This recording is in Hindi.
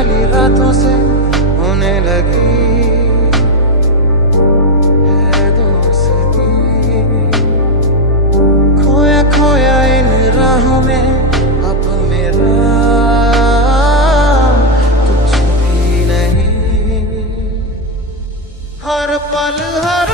खाली हाथों से होने लगी। है दोस्ती। खोया खोया इन राहों में अब मेरा। कुछ भी नहीं। हर पल, हर